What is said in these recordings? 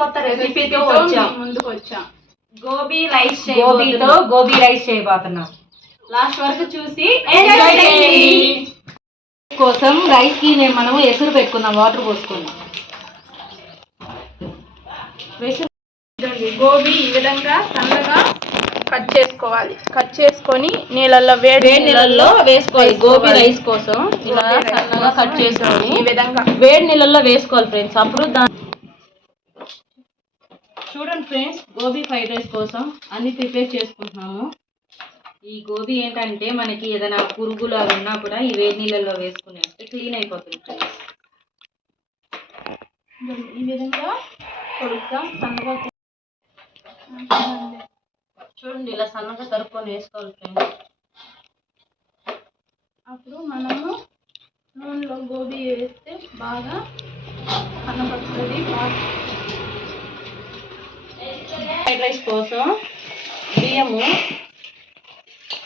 కొత్త రెసిపీతో ముందుకు వచ్చాం. గోబీ రైస్ చేయబోతున్నాం. లాస్ట్ వరకు చూసి ఎంజాయ్ చేయండి. కోసం రైస్ కి మనం ఎసురు పెట్టుకుందాం. వాటర్ పోసుకుందాం. గోబీ ఈ విధంగా సన్నగా కట్ చేసుకోవాలి. కట్ చేసుకొని నీళ్ళల్లో వేడి నీళ్ళల్లో వేసుకోవాలి. గోబీ రైస్ కోసం ఇలా సన్నగా కట్ చేసుకొని ఈ విధంగా వేడి నీళ్ళల్లో వేసుకోవాలి ఫ్రెండ్స్. అప్పుడు చూడండి ఫ్రెండ్స్, గోబీ ఫ్రైడ్ రైస్ కోసం అన్ని ప్రిపేర్ చేసుకుంటున్నాము. ఈ గోబీ ఏంటంటే మనకి ఏదైనా పురుగులు అవి ఉన్నా కూడా ఈ వేడి నీళ్ళల్లో వేసుకునేస్తే క్లీన్ అయిపోతుంది ఫ్రెండ్స్. ఈ విధంగా పొడుగ్గా సన్నగా చూడండి, ఇలా సన్నగా తరుక్కొని వేసుకోవాలి ఫ్రెండ్స్. అప్పుడు మనము నూనెలో గోబీ వేస్తే బాగా సన్నపడుతుంది. ఫ్రైడ్ రైస్ కోసం బియ్యము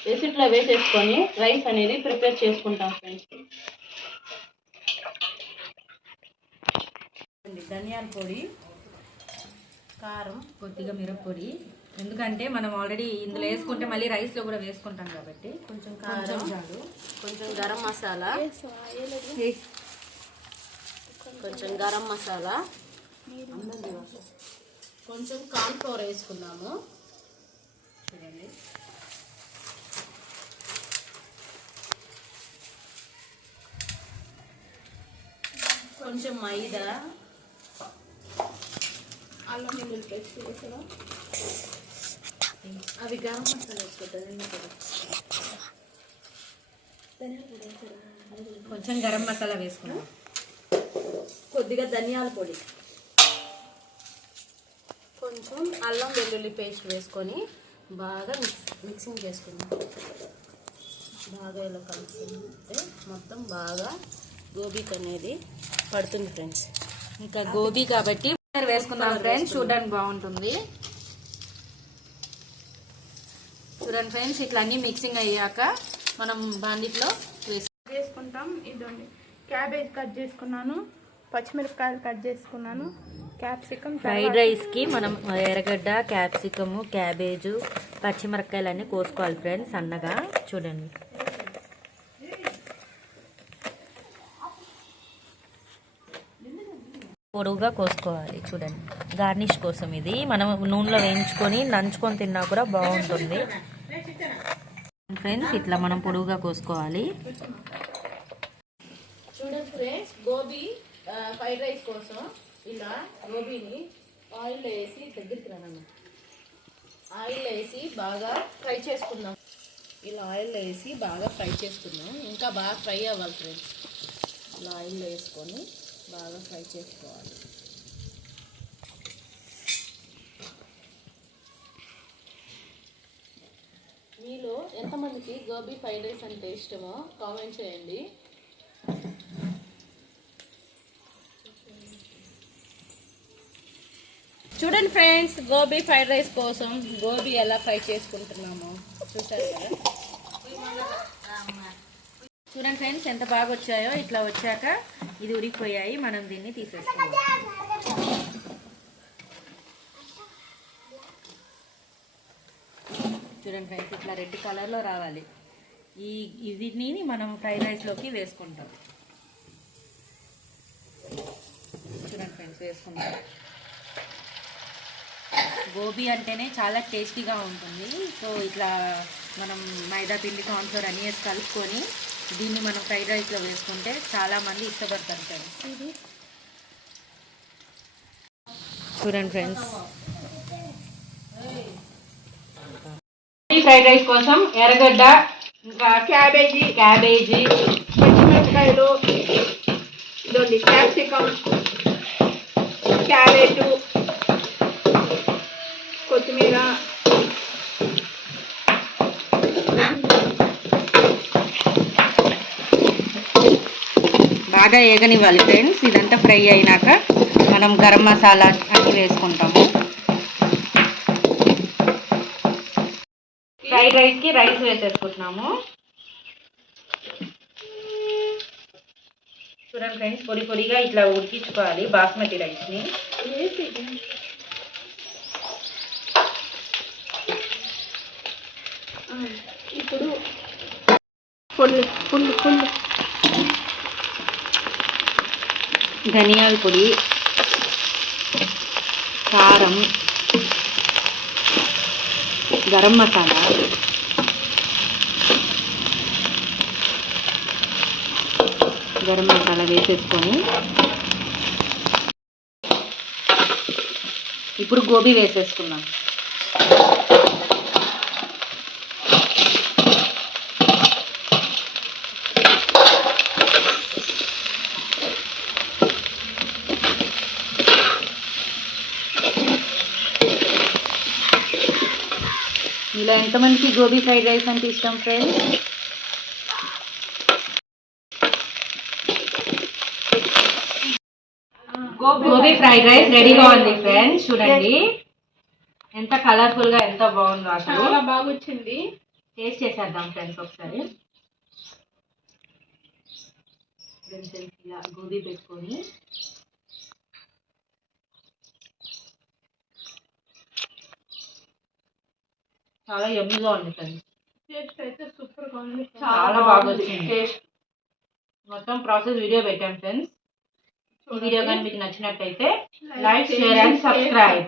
రెసిపీలో వేసేసుకొని రైస్ అనేది ప్రిపేర్ చేసుకుంటాం ఫ్రెండ్స్. ధనియాల పొడి, కారం, కొద్దిగా మిరప్పొడి. ఎందుకంటే మనం ఆల్రెడీ ఇందులో వేసుకుంటే మళ్ళీ రైస్లో కూడా వేసుకుంటాం కాబట్టి కొంచెం కారం, కొంచెం గరం మసాలా, కొంచెం గరం మసాలా, కొంచెం కార్న్ ఫ్లోర్ వేసుకున్నాము. చూడండి, కొంచెం మైదా, అల్లం వెల్లుల్లి పేస్ట్ వేసారా? అవి గరం మసాలా వేసుకుంటారు. కొంచెం గరం మసాలా వేసుకున్నాం. కొద్దిగా ధనియాల పొడి, కొంచెం అల్లం వెల్లుల్లి పేస్ట్ వేసుకొని బాగా మిక్సింగ్ చేసుకున్నాం. బాగా ఇలా కలుపుకుంటే మొత్తం బాగా గోబీకి అనేది పడుతుంది ఫ్రెండ్స్. ఇంకా గోబీ కాబట్టి వేసుకుందాం ఫ్రెండ్స్. చూడడానికి బాగుంటుంది. చూడండి ఫ్రెండ్స్, ఇట్లా అన్ని మిక్సింగ్ అయ్యాక మనం బాండిట్లో వేసుకుంటాం. ఇదండి, క్యాబేజ్ కట్ చేసుకున్నాను, పచ్చిమిరపకాయలు కట్ చేసుకున్నాను, క్యాప్సికమ్. ఫ్రైడ్ రైస్కి మనం ఎర్రగడ్డ, క్యాప్సికము, క్యాబేజు, పచ్చిమిరపకాయలు అన్నీ కోసుకోవాలి ఫ్రెండ్స్ సన్నగా. చూడండి, పొడుగుగా కోసుకోవాలి. చూడండి, గార్నిష్ కోసం ఇది మనం నూనెలో వేయించుకొని నంచుకొని తిన్నా కూడా బాగుంటుంది ఫ్రెండ్స్. ఇట్లా మనం పొడుగుగా కోసుకోవాలి. చూడండి ఫ్రెండ్స్, గోబీ ఫ్రైడ్ రైస్ కోసం ఇలా గోబీని ఆయిల్లో వేసి దగ్గరికి రానన్న ఆయిల్లో వేసి బాగా ఫ్రై చేసుకుందాం. ఇలా ఆయిల్లో వేసి బాగా ఫ్రై చేసుకుందాం. ఇంకా బాగా ఫ్రై అవ్వాలి ఫ్రెండ్స్. ఇలా ఆయిల్లో వేసుకొని బాగా ఫ్రై చేసుకోవాలి. మీలో ఎంతమందికి గోబీ ఫ్రైడ్ రైస్ అంటే ఇష్టమో కామెంట్ చేయండి. చూడండి ఫ్రెండ్స్, గోబీ ఫ్రైడ్ రైస్ కోసం గోబీ ఎలా ఫ్రై చేసుకుంటున్నామో చూసారు కదా. చూడండి ఫ్రెండ్స్, ఎంత బాగా వచ్చాయో. ఇట్లా వచ్చాక ఇది ఉడికిపోయాయి, మనం దీన్ని తీసేసుకోవాలి. చూడండి ఫ్రెండ్స్, ఇట్లా రెడ్ కలర్లో రావాలి. వీటిని మనం ఫ్రైడ్ రైస్లోకి వేసుకుంటాం. చూడండి ఫ్రెండ్స్, వేసుకుంటాం. గోబీ అంటేనే చాలా టేస్టీగా ఉంటుంది. సో ఇట్లా మనం మైదా పిండి, కార్న్ ఫ్లోర్ అన్నీ వేసి కలుపుకొని దీన్ని మనం ఫ్రైడ్ రైస్లో వేసుకుంటే చాలామంది ఇష్టపడతారు ఫ్రెండ్స్. చూడండి ఫ్రెండ్స్, ఫ్రైడ్ రైస్ కోసం ఎర్రగడ్డ, ఇంకా క్యాబేజీ, పచ్చిమిరపకాయలు, ఇదండి క్యాప్సికమ్, క్యారెట్, కొత్తిమీర, బాగా ఏగనివ్వాలి ఫ్రెండ్స్. ఇదంతా ఫ్రై అయినాక మనం గరం మసాలా అన్నీ వేసుకుంటాము. ఫ్రైడ్ రైస్కి రైస్ వేసేసుకుంటున్నాము. చూడండి ఫ్రెండ్స్, పొడి పొడిగా ఇట్లా ఉడికించుకోవాలి బాస్మతి రైస్ని. ఇప్పుడు ఫుల్ ఫుల్ ఫుల్ ధనియాల పొడి, కారం, గరం మసాలా, వేసేసుకొని ఇప్పుడు గోబీ వేసేసుకున్నాం. ఇలా ఎంతమందికి గోబీ ఫ్రైడ్ రైస్ అంటే ఇష్టం ఫ్రెండ్స్? గోబీ ఫ్రైడ్ రైస్ రెడీగా ఉంది ఫ్రెండ్స్. చూడండి ఎంత కలర్ఫుల్ గా, ఎంత బాగుందో అసలు. చాలా బాగా వచ్చింది. టేస్ట్ చేసేద్దాం ఫ్రెండ్స్ ఒకసారి. ఇలా గోబీ పెట్టుకొని చాలా యమ్మీగా ఉంది ఫ్రెండ్స్. టేస్ట్ అయితే సూపర్ గా ఉంది. చాలా బాగా వచ్చింది టేస్ట్. మొత్తం ప్రాసెస్ వీడియో పెట్టాం ఫ్రెండ్స్. ఈ వీడియో కానీ మీకు నచ్చినట్టయితే లైక్, షేర్ అండ్ సబ్స్క్రైబ్.